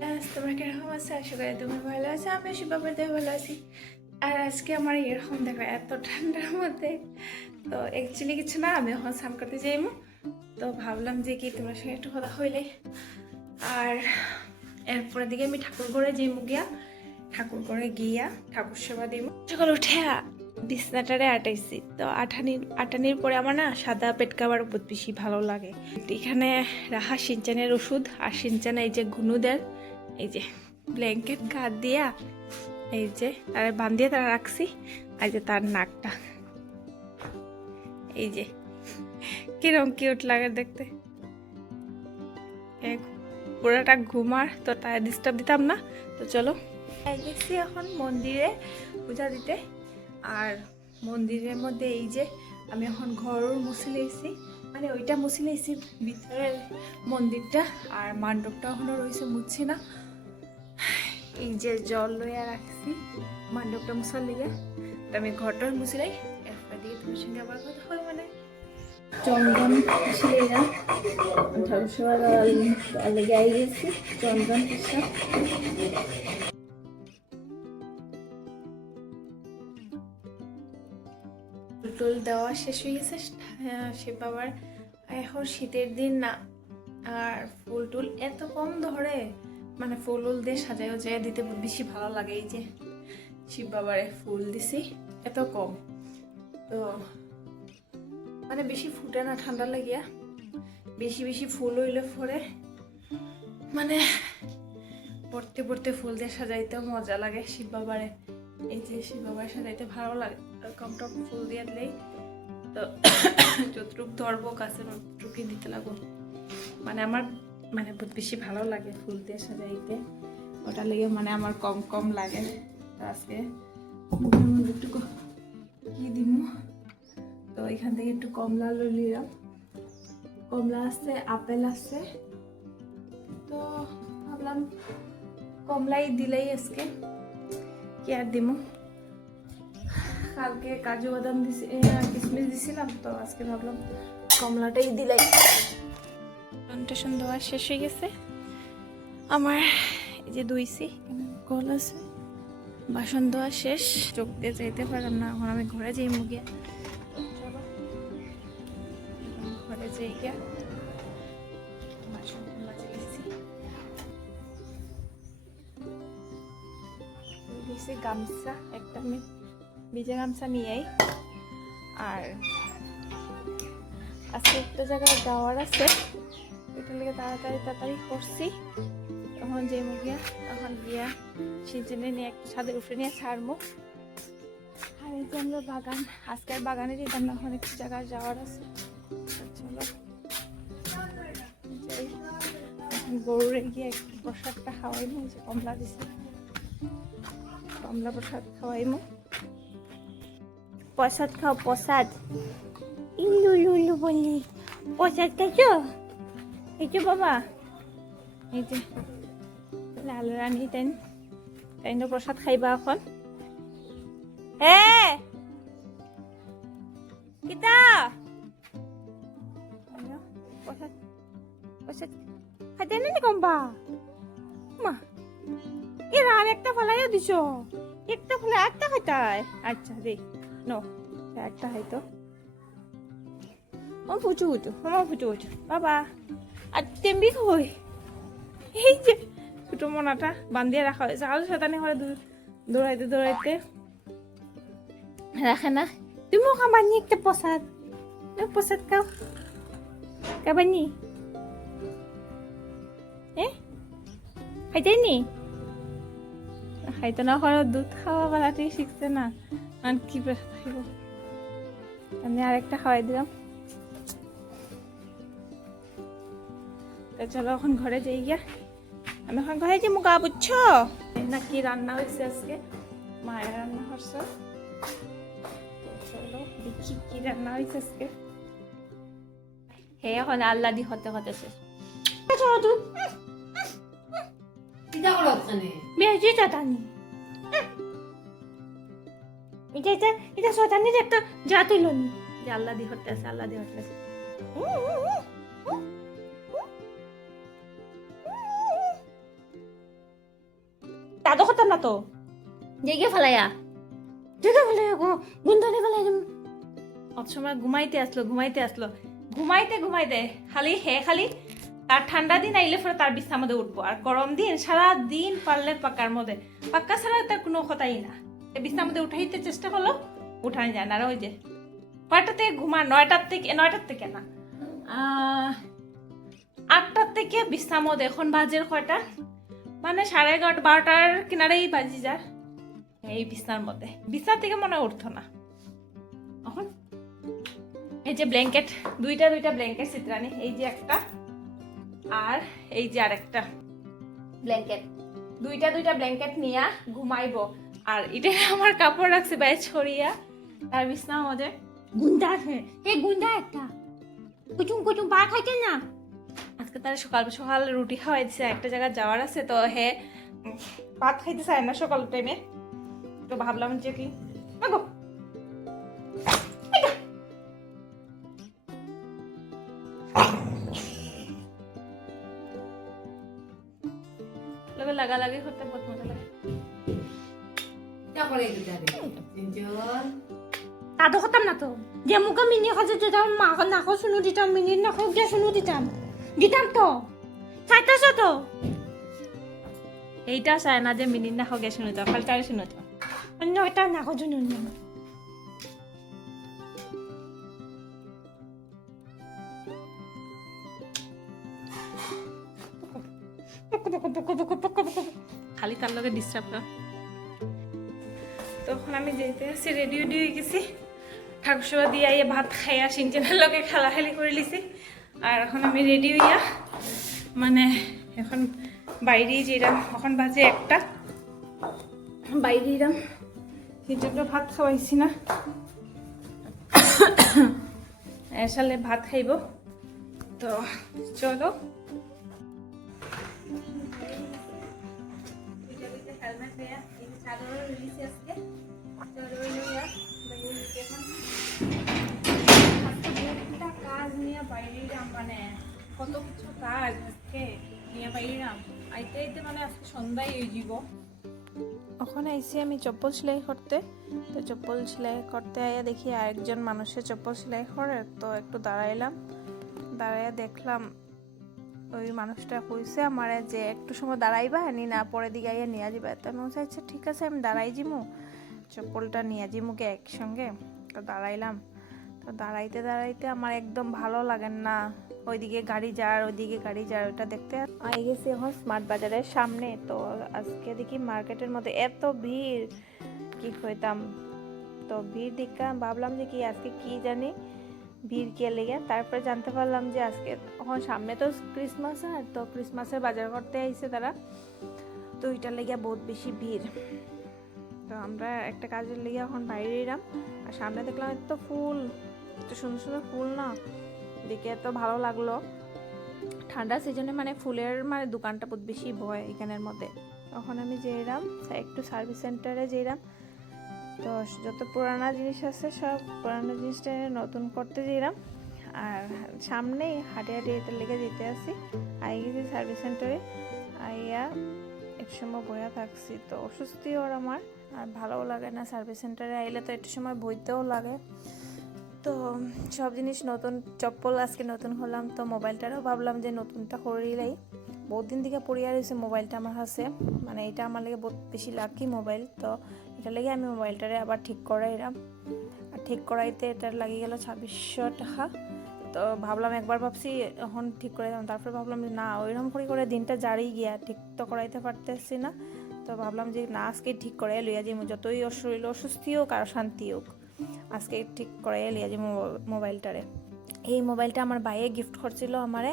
তোমরা কিরকম আছো? আশা করি তুমি ভালো আছো। আমি শিবাবাদের ভালো আছি। আর আজকে আমার এরকম দেখো এত ঠান্ডার মধ্যে তো অ্যাকচুয়ালি কিছু না, আমি এখন স্নান করতে যাইমু। তো ভাবলাম যে কি তোমার সঙ্গে একটু কথা হইলে। আর এরপরে দিকে আমি ঠাকুর ঘরে যাইমু গিয়া, ঠাকুর ঘরে গিয়া ঠাকুর সেবা দিমু। সকাল উঠে বিছনাটারে আটাইছি, তো আটানির পরে আমার না সাদা পেট খাবার বহুত বেশি ভালো লাগে। এখানে রাহা সিনচানের ওষুধ, আর সিনচান এই যে ঘুনুদের এই যে ব্ল্যাঙ্কেট গা দিয়া এই যে তার বান্ধিয়ে তারা রাখছি। আর যে তার নাকটা এই যে কিরম কিউট লাগে দেখতে, পুরাটা ঘুমার, তো তাই ডিস্টার্ব দিতাম না। তো চলো গেছি এখন মন্দিরে পূজা দিতে। আর মন্দিরের মধ্যে এই যে আমি এখন ঘর মুছে লইছি, মানে ওইটা মুছে লইছি ভিতরের মন্দিরটা, আর মণ্ডপটা এখনো রয়েছে মুছছি না। এই যে জল লইয়া রাখছি মণ্ডপটা মুছার লেগে, তো আমি ঘরটা মুছে লাই, এরপর দিয়ে তোমার সঙ্গে আবার কথা হয়। মানে চন্দন ছিলে না ঠাকুর সেবা লেগে আই গেছি, চন্দন প্রসাদ টুল দেওয়া শেষ হয়ে গেছে শিব বাবার। এখন শীতের দিন না, আর ফুল টুল এত কম ধরে, মানে ফুল দিয়ে সাজাইও যায় দিতে বেশি ভালো লাগে। এই যে শিব বাবারে ফুল দিছি এত কম, তো মানে বেশি ফুটে না ঠান্ডা লাগিয়া, বেশি বেশি ফুল হইলে পরে মানে পড়তে পড়তে ফুল দিয়ে সাজাইতেও মজা লাগে শিব বাবারে। এই যে শিব বাবার সাজাইতে ভালো লাগে, কম টম ফুল দিয়ে দিলেই তো যতটুক ধরবো কাছে ততটুকুই দিতে লাগবো। মানে আমার মানে বহুত বেশি ভালো লাগে ফুল দিয়ে সাজাইতে, ওটা লেগে মানে আমার কম কম লাগে। তো আজকে মুখের মধ্যে একটু কি দিব, তো এখান থেকে একটু কমলা লইলাম, কমলা আছে, আপেল আছে, তো ভাবলাম কমলাই দিলেই আজকে কি আর দিব। কালকে কাজু বাদাম দিছি, কিশমিশ দিছিলাম, তো আজকে ভাবলাম কমলাটাই দিলাই। প্লান্টেশন দেওয়া শেষ হয়ে গেছে আমার, এই যে ধুইছি কল আছে, বাসন ধোয়া শেষ। চোখ দিয়ে যাইতে পারলাম না, এখন আমি ঘরে যাই মুগে, ঘরে যাই গিয়া বাসন মাঝে গেছি। গামছা একটা আমি ভিজে গামছা নিয়ে, আর আজকে একটা জায়গায় যাওয়ার আছে, ওইটার লেগে তাড়াতাড়ি করছি। তখন যে মুগিয়া তখন গিয়া সিজনে নিয়ে একটু ছাদের উপরে নিয়ে ছাড়বো। আর এই যে আমরা বাগান, আজকের বাগানে যেতাম না, এখন একটু জায়গায় যাওয়ার আছে। চলো গরুরে গিয়ে একটু প্রসাদটা খাওয়াইমু, যে কমলা দিছে কমলা প্রসাদ খাওয়াইমু। প্রসাদ খাও, প্রসাদ ইলু লুলু বললি প্রসাদ খাইছো? এই যে বাবা, এই যে লাল রানী তাই প্রসাদ খাইবা এখন। কিতা প্রসাদ প্রসাদ খাইতে না কম্বা মা, এর আর একটা ফলাইও দিছ, একটা ফলে একটা খাইতাই। আচ্ছা দে নো একটা খাইতো, ও ফুচু ফুচু, আমার ফুচু ফুচু বাবা। আর তেমবি কই, এই যে ছোট মোনাটা বান্ধিয়ে রাখা হয়েছে, আরো শতানি করে দৌড়াইতে দৌড়াইতে রাখে না। তুমিও খাবানি একটা প্রসাদ, প্রসাদ খাও, খাবানি খাইতেনি, খাইতো না করে দুধ খাওয়া করাতেই শিখছে না, আর কি খাইব। আমি আরেকটা খাওয়াই দিলাম। চলো এখন ঘরে যাই গিয়া, আমি এখন ঘরে যাই মুগা, বুঝছো না কি রান্না হয়েছে আজকে, মায়ের রান্না করছে। চলো দেখি কি রান্না হয়েছে আজকে। হে এখন আল্লাহ দি হতে হতেছে বেশি চাটানি, এটা শতানির একটা জাতি লনি যে আল্লাহ দি হতে আছে, আল্লাহ দি হতে আছে। তাতো খতম না তো জায়গা ফেলাইয়া গো গুন্দানে ফেলাই দিম অত সময় ঘুমাইতে আসলো ঘুমাইতে খালি তার ঠান্ডা দিন আইলে পরে তার বিছানার মধ্যে উঠবো আর গরম দিন সারা দিন পারলে পাক্কার মধ্যে পাক্কা ছাড়া তার কোনো কথাই না বিছানার মধ্যে উঠাইতে চেষ্টা করলো উঠানো যায় না আর ওই যে কয়টা থেকে ঘুমা 9টার থেকে না 8টার থেকে বিছানার মধ্যে এখন বাজের কয়টা মানে 11:30 12টার কিনারেই বাজি যা এই বিছানার মধ্যে বিছানা থেকে মনে উঠতো না এখন এই যে ব্ল্যাঙ্কেট দুইটা ব্ল্যাঙ্কেট চিত্রানি এই যে একটা আর এই যে আরেকটা ব্ল্যাঙ্কেট দুইটা ব্ল্যাঙ্কেট নিয়া ঘুমাইবো আর এটা আমার কাপড় রাখছে বাইরে ছড়িয়া তার বিছানার মধ্যে গুন্ডা আছে এই গুন্ডা একটা কুচুম পা খাইতে না আজকে তার সকাল রুটি খাওয়াই দিছে একটা জায়গায় যাওয়ার আছে তো হে ভাত খাইতে চায় না সকাল টাইমে তো ভাবলাম যে কি মাগো লাগালাগি করতে বহুত মজা লাগে তাতো খতম না তো যে মুখে মিনি খাজে দিতাম মাকে নাকো শুনু দিতাম মিনির নাকো গিয়ে শুনু দিতাম তো চাইতেছ তো এইটা চায় না যে মিনির নাকো গিয়ে শুনু দিতাম খালি তারে শুনু দিতাম অন্য এটা নাকো শুনু না খালি তার লগে ডিস্টার্ব কর তখন আমি যেতে আসছি রেডি হয়ে গেছি ঠাকুর সেবা দিয়ে আইয়া ভাত খাইয়া সিনচেনের লগে খেলাখেলি করে লিছি আর এখন আমি রেডি হইয়া মানে এখন বাইরে যেরাম এখন বাজে একটা বাইরে এরাম সিনচেনকে ভাত খাওয়াইছি না এসালে ভাত খাইব তো চলো মানে কত কিছু কাজ আজকে নিয়ে বাইরাম আইতে মানে আজকে সন্ধ্যায় হয়ে যাব ওখানে আইসি আমি চপ্পল সেলাই করতে তো চপ্পল সেলাই করতে আইয়া দেখি আরেকজন মানুষের চপ্পল সেলাই করে তো একটু দাঁড়াইয়া দেখলাম ওই মানুষটা কইছে আমারে যে একটু সময় দাঁড়াইবা নি না পরে দিকে আইয়া নিয়ে যাবা তো আমি বলছি আচ্ছা ঠিক আছে আমি দাঁড়াই জিমু চপ্পলটা নিয়ে জিমুকে একসঙ্গে তো দাঁড়াইলাম তো দাঁড়াইতে আমার একদম ভালো লাগে না ওইদিকে গাড়ি যার ওইটা দেখতে আই গেছি এখন স্মার্ট বাজারের সামনে তো আজকে দেখি মার্কেটের মধ্যে এত ভিড় কি হইতাম তো ভিড় দেখা ভাবলাম যে কি আজকে কি জানি ভিড় কে লেগে তারপরে জানতে পারলাম যে আজকে এখন সামনে তো ক্রিসমাস আর তো ক্রিসমাসের বাজার করতে আইছে তারা তো ওইটার লেগে বহুত বেশি ভিড় তো আমরা একটা কাজের লেগে এখন বাইরে এলাম আর সামনে দেখলাম এত ফুল এত সুন্দর ফুল না দেখে এত ভালো লাগলো ঠান্ডা সিজনে মানে ফুলের মানে দোকানটা বহুত বেশি ভয় এখানের মধ্যে তখন আমি যেরাম একটু সার্ভিস সেন্টারে যেরাম তো যত পুরানা জিনিস আছে সব পুরানো জিনিসটা নতুন করতে যেরাম আর সামনেই হাঁটে এটার লেগে যেতে আসি আই গেছি সার্ভিস সেন্টারে আইয়া এক সময় বইয়া থাকছি তো অসুস্থি ওর আমার আর ভালোও লাগে না সার্ভিস সেন্টারে আইলে তো একটু সময় বইতেও লাগে তো সব জিনিস নতুন চপ্পল আজকে নতুন হলাম তো মোবাইলটারও ভাবলাম যে নতুনটা করিলেই বহুত দিন থেকে পড়িয়া রয়েছে মোবাইলটা আমার কাছে মানে এটা আমার লেগে বহুত বেশি লাকি মোবাইল তো এটা লেগে আমি মোবাইলটারে আবার ঠিক করাইলাম আর ঠিক করাইতে এটার লাগি গেল 2600 টাকা তো ভাবলাম একবার ভাবছি এখন ঠিক করে দিলাম তারপরে ভাবলাম যে না ওইরকম করে দিনটা জারি গিয়া ঠিক তো করাইতে পারতেছি না তো ভাবলাম যে না আজকে ঠিক করাই লইয়া যে যতই শরীর অসুস্থি হোক আর শান্তি হোক আজকে ঠিক করাই লিয়া যে মোবাইলটারে এই মোবাইলটা আমার ভাইয়ে গিফট করছিল আমারে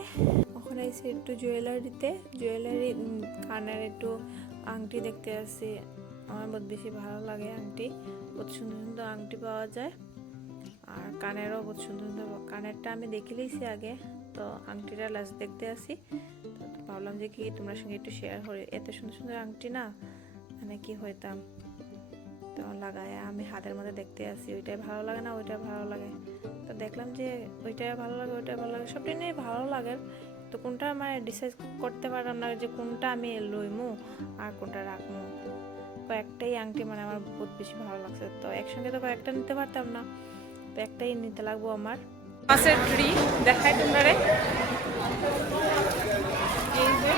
ওখানে এসে একটু জুয়েলারি কানের একটু আংটি দেখতে আসছি আমার বহুত বেশি ভালো লাগে আংটি বহুত সুন্দর আংটি পাওয়া যায় আর কানেরও বহুত সুন্দর কানেরটা আমি দেখে লিয়েছি আগে তো আংটিটা লাস্ট দেখতে আসি তো ভাবলাম যে কি তোমার সঙ্গে একটু শেয়ার করি এত সুন্দর আংটি না মানে কি হইতাম তো লাগায় আমি হাতের মধ্যে দেখতে আসি ওইটাই ভালো লাগে না ওইটাই ভালো লাগে তো দেখলাম যে ওইটাই ভালো লাগে সবটাই নিয়ে ভালো লাগে তো কোনটা মানে ডিসাইড করতে পারলাম না যে কোনটা আমি লইমু আর কোনটা রাখমু। কয়েকটাই আংটি মানে আমার বহুত বেশি ভালো লাগছে, তো একসঙ্গে তো কয়েকটা নিতে পারতাম না, তো একটাই নিতে লাগবো আমার। পাশের ট্রি দেখাই তোমরা রে, এই যে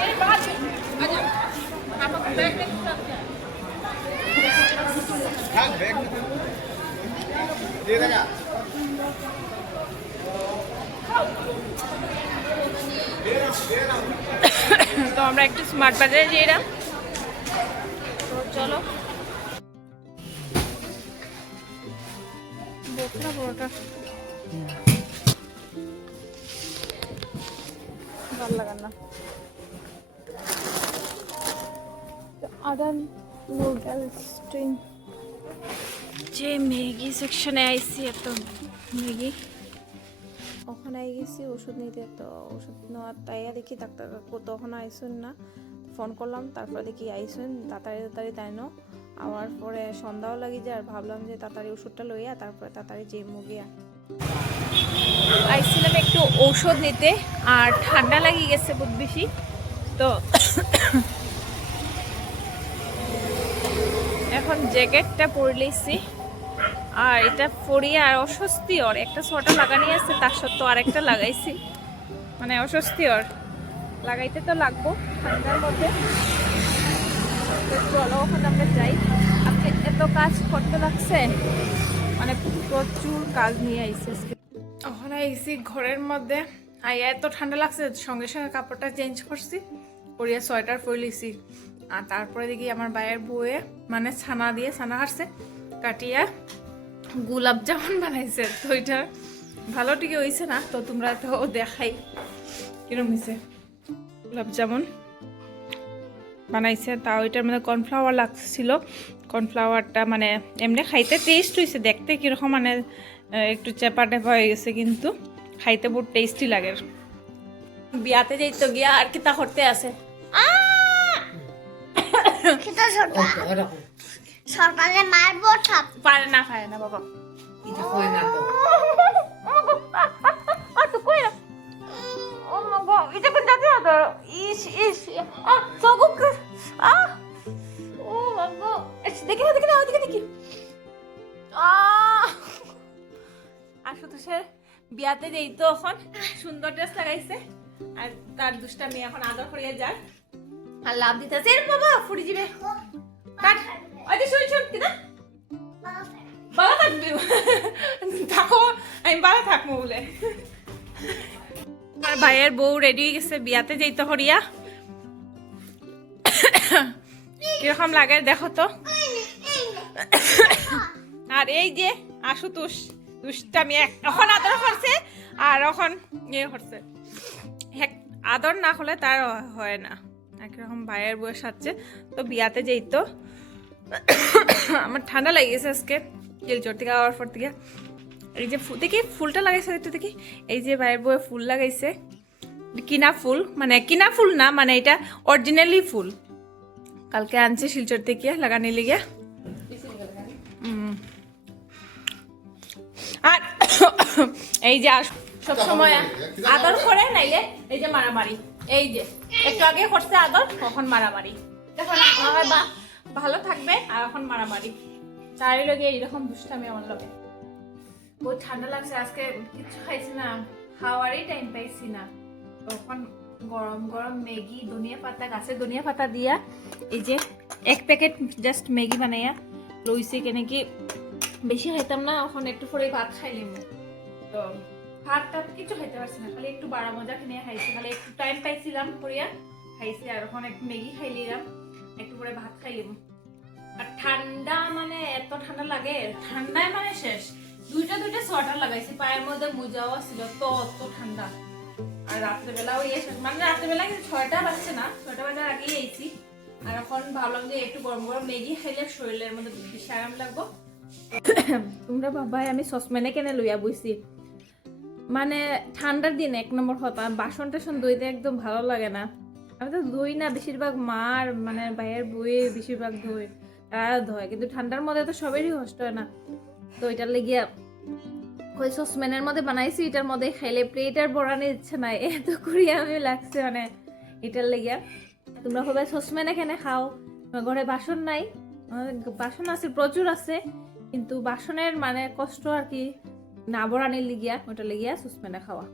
তো আমরা একটু স্মার্ট বাজারে যাই না, তো চলো। বোকরা বড়টা ভালো লাগার না। আদান নুডলস যে ম্যাগি সেকশনে আইসি, এত ম্যাগি ওখানে আই গেছি ওষুধ নিতে, তো ওষুধ নেওয়ার তাইয়া দেখি ডাক্তার কাকু তখন আইসুন না, ফোন করলাম, তারপরে দেখি আইসুন তাড়াতাড়ি তাই নো আওয়ার পরে সন্ধ্যাও লাগি যায়, আর ভাবলাম যে তাড়াতাড়ি ওষুধটা লইয়া তারপরে তাড়াতাড়ি যে মুগিয়া আইছিলাম একটু ঔষধ নিতে, আর ঠান্ডা লাগি গেছে বহুত বেশি, তো এখন জ্যাকেটটা পরে লইছি, আর এটা পরিয়ে আর অস্বস্তি ওর একটা সোয়েটার লাগানি আছে, তার সত্ত্বেও আরেকটা লাগাইছি, মানে অস্বস্তি ওর লাগাইতে তো লাগবো ঠান্ডার মধ্যে। তো চলো ওখানে আমরা যাই, আজকে এত কাজ করতে লাগছে, মানে প্রচুর কাজ নিয়ে আইসি আজকে। ওখানে আইসি ঘরের মধ্যে, আইয়া এত ঠান্ডা লাগছে, সঙ্গে সঙ্গে কাপড়টা চেঞ্জ করছি, করিয়া সোয়েটার পরলিছি, আর তারপরে দেখি আমার ভাইয়ের বউয়ে মানে ছানা দিয়ে ছানা কাটছে, কাটিয়া গোলাপ জামুন বানাইছে, তো এটা ভালো টিকে হয়েছে না, তো তোমরা তো দেখাই কিরম হয়েছে। গোলাপ জামুন বানাইছে, তাও এটার মধ্যে কর্নফ্লাওয়ার লাগছিল, কর্নফ্লাওয়ারটা মানে এমনি খাইতে টেস্ট হয়েছে, দেখতে কীরকম মানে একটু চেপা টেপা হয়ে গেছে, কিন্তু খাইতে বহুত টেস্টি লাগে। বিয়াতে যাইতো গিয়া আর কিতা করতে আছে সরকারে মারবো সব পারে না বাবা, এটা কই না তো তো কই না, ও মা গো এটা কোন দাদি আদর, ইস সগুক ও মা গো, দেখি আশুতোষের বিয়াতে যাইতো, এখন সুন্দর ড্রেস লাগাইছে, আর তার দুষ্টা মেয়ে এখন আদর করিয়া যায় আর লাভ দিতেছে, বাবা ফুড়ি যাবে কাট, ওই শুন কিনা ভালো থাকবি, থাকো আমি ভালো থাকবো বলে। আর ভাইয়ের বউ রেডি হয়ে গেছে বিয়াতে যাইতে হরিয়া, কিরকম লাগে দেখো তো। আর এই যে আশুতোষ দুষ্টামি এখন আদর করছে, আর এখন ইয়ে করছে, আদর না হলে তার হয় না, একরকম ভাইয়ের বউয়ের সাথে তো বিয়াতে যাইতো। আমার ঠান্ডা লেগেছে আজকে শিলচর থেকে আওয়ার পর থেকে। এই যে দেখি ফুলটা লাগাইছে একটু দেখি, এই যে ভাইয়ের বউয়ে ফুল লাগাইছে, কিনা ফুল মানে কিনা ফুল না, মানে এটা অরিজিনালি ফুল, কালকে আনছে শিলচর থেকে লাগানি লিগে। আর এই যে সবসময় আদর করে নাইলে এই যে মারামারি, এই যে একটু আগে করছে আদর, কখন মারামারি, দেখো না বা ভালো থাকবে, আর এখন মারামারি, তার লগে এইরকম দুষ্টামি আমার লগে। বহুত ঠান্ডা লাগছে আজকে, কিছু খাইছি না, খাওয়ারই টাইম পাইছি না, তখন গরম গরম ম্যাগি ধনিয়া পাতা, গাছের ধনিয়া পাতা দিয়া এই যে এক প্যাকেট জাস্ট ম্যাগি বানাইয়া লইছি, কেন কি বেশি খাইতাম না, এখন একটু পরে ভাত খাইলিম, তো ভাতটা কিছু খাইতে পারছি না, খালি একটু বাড়া মজা কিনে খাইছি, খালি একটু টাইম পাইছিলাম করিয়া খাইছি, আর এখন একটু ম্যাগি খাইলিলাম, একটু পরে ভাত খাইলিম। আর ঠান্ডা মানে এত ঠান্ডা লাগে, ঠান্ডায় মানে শেষ, দুইটা সোয়েটার লাগাইছি, পায়ের মধ্যে মোজাও ছিল, তো অত ঠান্ডা। আর রাত্রেবেলাও মানে রাত্রেবেলা কিন্তু 6টা বাজছে না, 6টা বাজার আগেই আইছি, আর এখন ভাবলাম যে একটু গরম গরম ম্যাগি খাইলে শরীরের মধ্যে বেশি আরাম লাগবো। তোমরা ভাবাই আমি সসম্যানে কেনে লইয়া বইছি, মানে ঠান্ডার দিন এক নম্বর কথা, বাসন টাসন ধুইতে একদম ভালো লাগে না, আমি তো ধুই না, বেশিরভাগ মার মানে ভাইয়ের বউয়ে বেশিরভাগ ধুই, তারা ধোয়, কিন্তু ঠান্ডার মধ্যে তো সবেরই কষ্ট হয় না, তো এটার লেগিয়া ওই সসম্যানের মধ্যে বানাইছি, এটার মধ্যে খাইলে প্লেটার বড়ানোর ইচ্ছে নাই, এত করি আমি লাগছে মানে এটার লেগে। তোমরা সবাই সসম্যান এখানে খাও, আমার ঘরে বাসন নাই, বাসন আছে প্রচুর আছে, কিন্তু বাসনের মানে কষ্ট আর কি না বড়ানির লিগিয়া, ওটা লিগিয়া সসম্যানে খাওয়া।